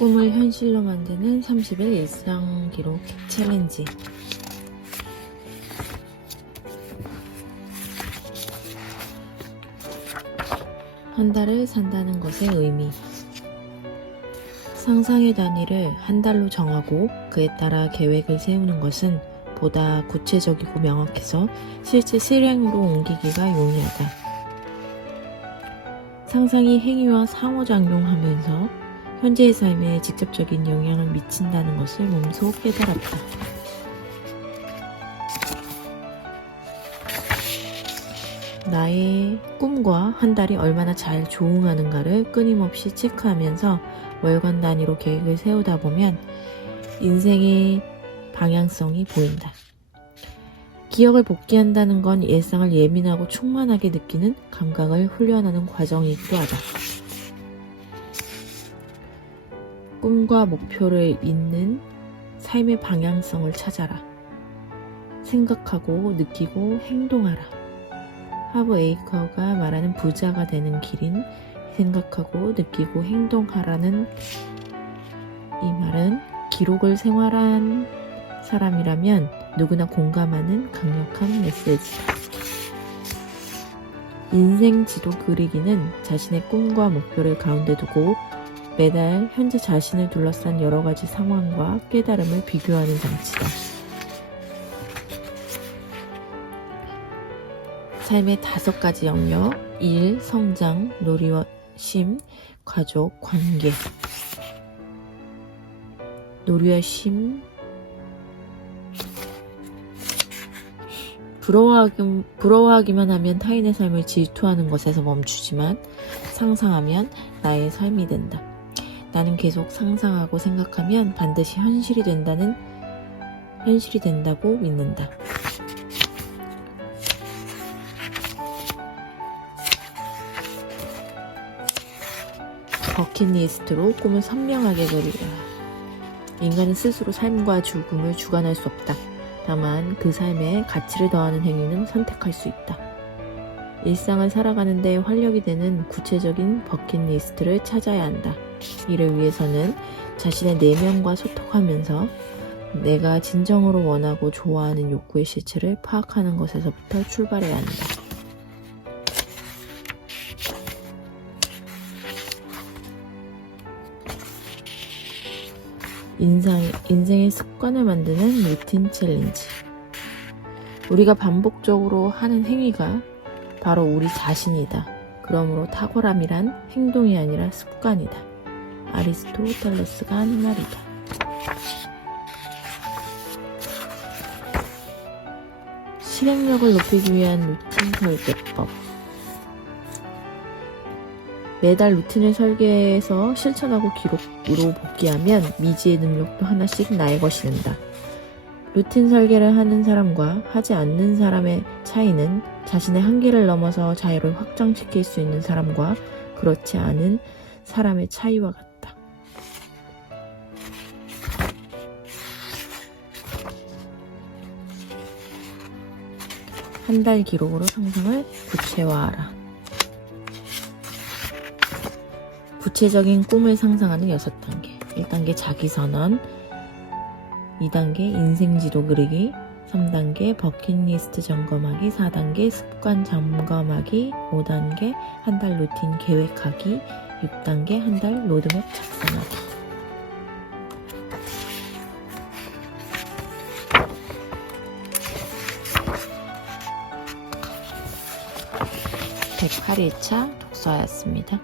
꿈을 현실로 만드는 30일 일상 기록 챌린지. 한 달을 산다는 것의 의미. 상상의 단위를 한 달로 정하고 그에 따라 계획을 세우는 것은 보다 구체적이고 명확해서 실제 실행으로 옮기기가 용이하다. 상상이 행위와 상호작용하면서 현재의 삶에 직접적인 영향을 미친다는 것을 몸소 깨달았다. 나의 꿈과 한 달이 얼마나 잘 조응하는가를 끊임없이 체크하면서 월간 단위로 계획을 세우다 보면 인생의 방향성이 보인다. 기억을 복귀한다는 건 일상을 예민하고 충만하게 느끼는 감각을 훈련하는 과정이기도 하다. 꿈과 목표를 잇는 삶의 방향성을 찾아라. 생각하고 느끼고 행동하라. 하브 에이커가 말하는 부자가 되는 길인 생각하고 느끼고 행동하라는 이 말은 기록을 생활한 사람이라면 누구나 공감하는 강력한 메시지다. 인생 지도 그리기는 자신의 꿈과 목표를 가운데 두고 매달 현재 자신을 둘러싼 여러 가지 상황과 깨달음을 비교하는 장치다. 삶의 다섯 가지 영역, 일, 성장, 놀이와 심, 가족, 관계. 놀이와 심, 부러워하기, 부러워하기만 하면 타인의 삶을 질투하는 것에서 멈추지만 상상하면 나의 삶이 된다. 나는 계속 상상하고 생각하면 반드시 현실이 된다는 현실이 된다고 믿는다. 버킷리스트로 꿈을 선명하게 그리라. 인간은 스스로 삶과 죽음을 주관할 수 없다. 다만 그 삶에 가치를 더하는 행위는 선택할 수 있다. 일상을 살아가는데 활력이 되는 구체적인 버킷리스트를 찾아야 한다. 이를 위해서는 자신의 내면과 소통하면서 내가 진정으로 원하고 좋아하는 욕구의 실체를 파악하는 것에서부터 출발해야 한다. 인상, 인생의 습관을 만드는 루틴 챌린지. 우리가 반복적으로 하는 행위가 바로 우리 자신이다. 그러므로 탁월함이란 행동이 아니라 습관이다. 아리스토텔레스가 한 말이다. 실행력을 높이기 위한 루틴 설계법. 매달 루틴을 설계해서 실천하고 기록으로 복귀하면 미지의 능력도 하나씩 나의 것이 된다. 루틴 설계를 하는 사람과 하지 않는 사람의 차이는 자신의 한계를 넘어서 자유를 확장시킬 수 있는 사람과 그렇지 않은 사람의 차이와 같다. 한 달 기록으로 상상을 구체화하라. 구체적인 꿈을 상상하는 6단계. 1단계 자기 선언, 2단계 인생지도 그리기, 3단계 버킷리스트 점검하기, 4단계 습관 점검하기, 5단계 한 달 루틴 계획하기, 6단계 한 달 로드맵 작성하기. (108일차) 독서였습니다.